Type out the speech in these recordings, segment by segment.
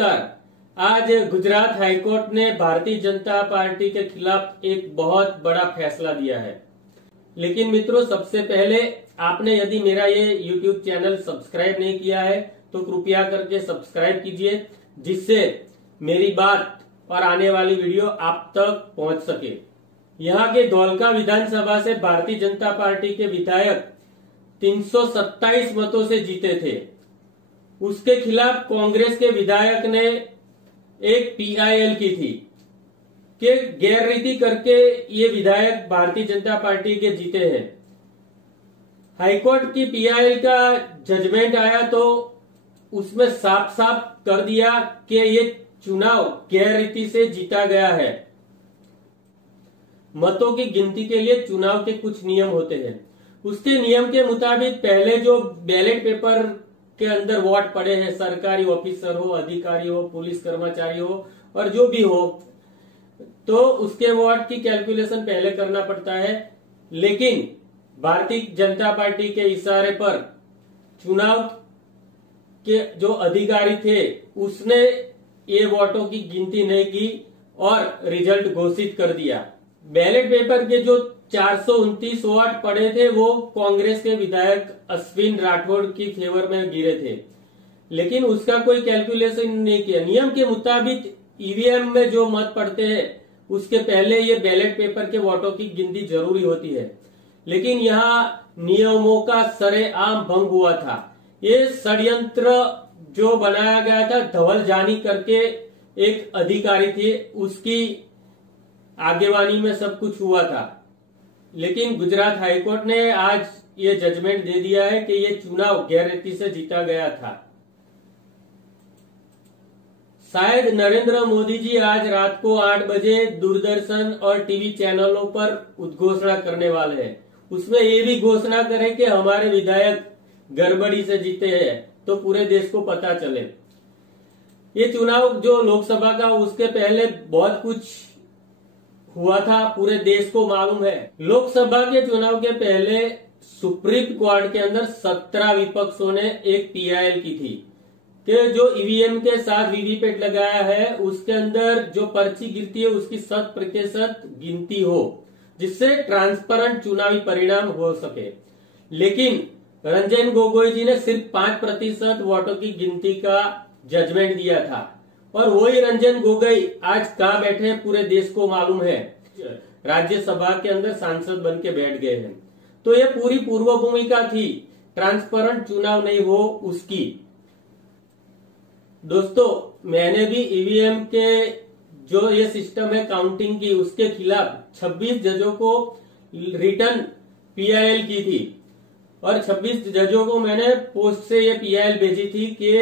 नमस्कार। आज गुजरात हाईकोर्ट ने भारतीय जनता पार्टी के खिलाफ एक बहुत बड़ा फैसला दिया है। लेकिन मित्रों, सबसे पहले आपने यदि मेरा ये YouTube चैनल सब्सक्राइब नहीं किया है तो कृपया करके सब्सक्राइब कीजिए, जिससे मेरी बात और आने वाली वीडियो आप तक पहुंच सके। यहाँ के धौलका विधानसभा से भारतीय जनता पार्टी के विधायक 327 मतों से जीते थे। उसके खिलाफ कांग्रेस के विधायक ने एक PIL की थी कि गैर रीति करके ये विधायक भारतीय जनता पार्टी के जीते हैं। हाईकोर्ट की PIL का जजमेंट आया तो उसमें साफ साफ कर दिया कि ये चुनाव गैर रीति से जीता गया है। मतों की गिनती के लिए चुनाव के कुछ नियम होते हैं। उसके नियम के मुताबिक पहले जो बैलेट पेपर के अंदर वोट पड़े हैं, सरकारी ऑफिसर हो, अधिकारी हो, पुलिस कर्मचारी हो और जो भी हो, तो उसके वोट की कैलकुलेशन पहले करना पड़ता है। लेकिन भारतीय जनता पार्टी के इशारे पर चुनाव के जो अधिकारी थे उसने ये वोटों की गिनती नहीं की और रिजल्ट घोषित कर दिया। बैलेट पेपर के जो 429 वोट पड़े थे वो कांग्रेस के विधायक अश्विन राठौड़ की फेवर में गिरे थे, लेकिन उसका कोई कैलकुलेशन नहीं किया। नियम के मुताबिक EVM में जो मत पड़ते हैं उसके पहले ये बैलेट पेपर के वोटों की गिनती जरूरी होती है, लेकिन यहाँ नियमों का सरेआम भंग हुआ था। ये षड्यंत्र जो बनाया गया था, धवल जानी करके एक अधिकारी थे, उसकी आगेवानी में सब कुछ हुआ था। लेकिन गुजरात हाईकोर्ट ने आज ये जजमेंट दे दिया है कि ये चुनाव गैर रीति से जीता गया था। शायद नरेंद्र मोदी जी आज रात को 8 बजे दूरदर्शन और टीवी चैनलों पर उद्घोषणा करने वाले हैं। उसमें ये भी घोषणा करें कि हमारे विधायक गड़बड़ी से जीते हैं, तो पूरे देश को पता चले। ये चुनाव जो लोकसभा का, उसके पहले बहुत कुछ हुआ था, पूरे देश को मालूम है। लोकसभा के चुनाव के पहले सुप्रीम कोर्ट के अंदर 17 विपक्षों ने एक PIL की थी कि जो EVM के साथ वीवीपैट लगाया है उसके अंदर जो पर्ची गिरती है उसकी 100% गिनती हो, जिससे ट्रांसपेरेंट चुनावी परिणाम हो सके। लेकिन रंजन गोगोई जी ने सिर्फ 5% वोटों की गिनती का जजमेंट दिया था, और वही रंजन गोगोई आज कहाँ बैठे हैं पूरे देश को मालूम है। राज्यसभा के अंदर सांसद बन के बैठ गए हैं। तो ये पूरी पूर्व भूमिका थी, ट्रांसपेरेंट चुनाव नहीं हो उसकी। दोस्तों, मैंने भी EVM के जो ये सिस्टम है काउंटिंग की, उसके खिलाफ 26 जजों को रिटर्न PIL की थी, और 26 जजों को मैंने पोस्ट से ये PIL भेजी थी कि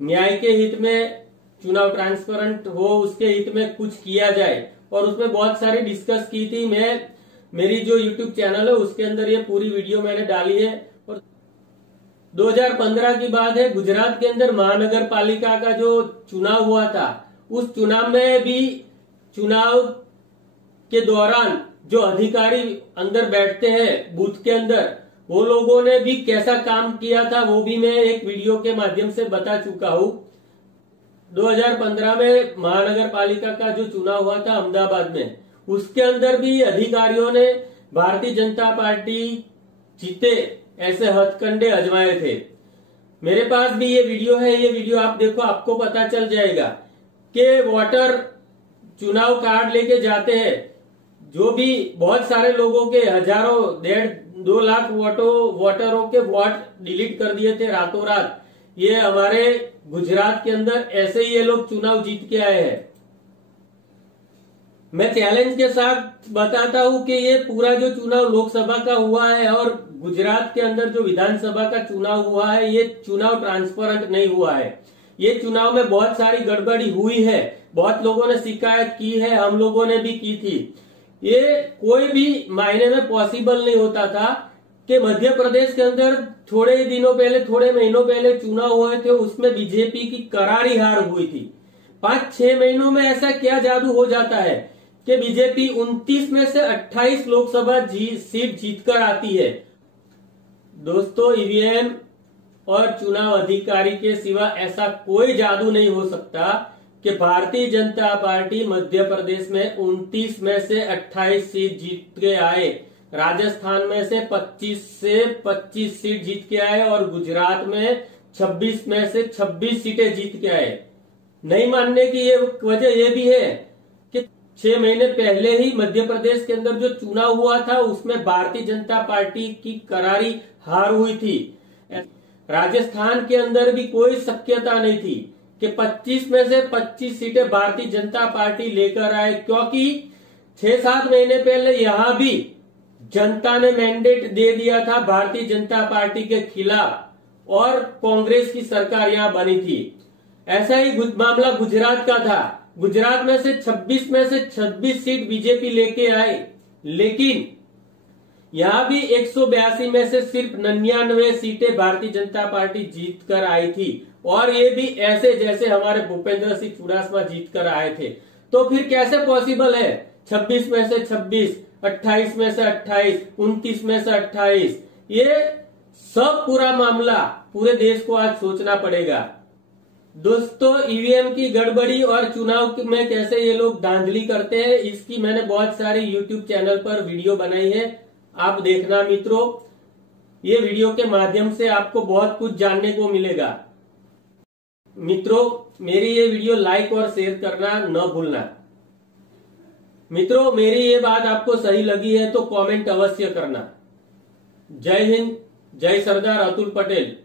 न्याय के हित में, चुनाव ट्रांसपेरेंट हो उसके हित में कुछ किया जाए। और उसमें बहुत सारी डिस्कस की थी। मेरी जो YouTube चैनल है उसके अंदर ये पूरी वीडियो मैंने डाली है। और 2015 की बात है, गुजरात के अंदर महानगर पालिका का जो चुनाव हुआ था, उस चुनाव में भी चुनाव के दौरान जो अधिकारी अंदर बैठते हैं बूथ के अंदर, वो लोगों ने भी कैसा काम किया था वो भी मैं एक वीडियो के माध्यम से बता चुका हूँ। 2015 में महानगर पालिका का जो चुनाव हुआ था अहमदाबाद में, उसके अंदर भी अधिकारियों ने भारतीय जनता पार्टी जीते ऐसे हथकंडे आजमाए थे। मेरे पास भी ये वीडियो है, ये वीडियो आप देखो, आपको पता चल जाएगा कि वोटर चुनाव कार्ड लेके जाते हैं, जो भी बहुत सारे लोगों के हजारों 1.5-2 लाख वोटरों के वोट डिलीट कर दिए थे रातों रात। ये हमारे गुजरात के अंदर ऐसे ही ये लोग चुनाव जीत के आए हैं। मैं चैलेंज के साथ बताता हूं कि ये पूरा जो चुनाव लोकसभा का हुआ है और गुजरात के अंदर जो विधानसभा का चुनाव हुआ है, ये चुनाव ट्रांसपेरेंट नहीं हुआ है। ये चुनाव में बहुत सारी गड़बड़ी हुई है, बहुत लोगों ने शिकायत की है, हम लोगों ने भी की थी। ये कोई भी मायने में पॉसिबल नहीं होता था कि मध्य प्रदेश के अंदर थोड़े दिनों पहले, थोड़े महीनों पहले चुनाव हुए थे, उसमें बीजेपी की करारी हार हुई थी। 5-6 महीनों में ऐसा क्या जादू हो जाता है कि बीजेपी 29 में से 28 लोकसभा सीट जीतकर आती है। दोस्तों, EVM और चुनाव अधिकारी के सिवा ऐसा कोई जादू नहीं हो सकता कि भारतीय जनता पार्टी मध्य प्रदेश में 29 में से 28 सीट जीत के आए, राजस्थान में से 25 सीट जीत के आए और गुजरात में 26 में से 26 सीटें जीत के आए। नहीं मानने की ये वजह ये भी है कि 6 महीने पहले ही मध्य प्रदेश के अंदर जो चुनाव हुआ था उसमें भारतीय जनता पार्टी की करारी हार हुई थी। राजस्थान के अंदर भी कोई शक्यता नहीं थी कि 25 में से 25 सीटें भारतीय जनता पार्टी लेकर आए, क्योंकि 6-7 महीने पहले यहां भी जनता ने मैंडेट दे दिया था भारतीय जनता पार्टी के खिलाफ और कांग्रेस की सरकार यहां बनी थी। ऐसा ही मामला गुजरात का था। गुजरात में से 26 में से 26 सीट बीजेपी लेके आए, लेकिन यहां भी 182 में से सिर्फ 99 सीटें भारतीय जनता पार्टी जीत कर आई थी, और ये भी ऐसे जैसे हमारे भूपेंद्र सिंह चुड़ासमा जीत कर आए थे। तो फिर कैसे पॉसिबल है 26 में से 26, 28 में से 28, 29 में से 28? ये सब पूरा मामला पूरे देश को आज सोचना पड़ेगा। दोस्तों, ईवीएम की गड़बड़ी और चुनाव में कैसे ये लोग धांधली करते हैं, इसकी मैंने बहुत सारी यूट्यूब चैनल पर वीडियो बनाई है, आप देखना मित्रों। ये वीडियो के माध्यम से आपको बहुत कुछ जानने को मिलेगा। मित्रों, मेरी ये वीडियो लाइक और शेयर करना न भूलना। मित्रों, मेरी ये बात आपको सही लगी है तो कमेंट अवश्य करना। जय हिंद, जय सरदार अतुल पटेल।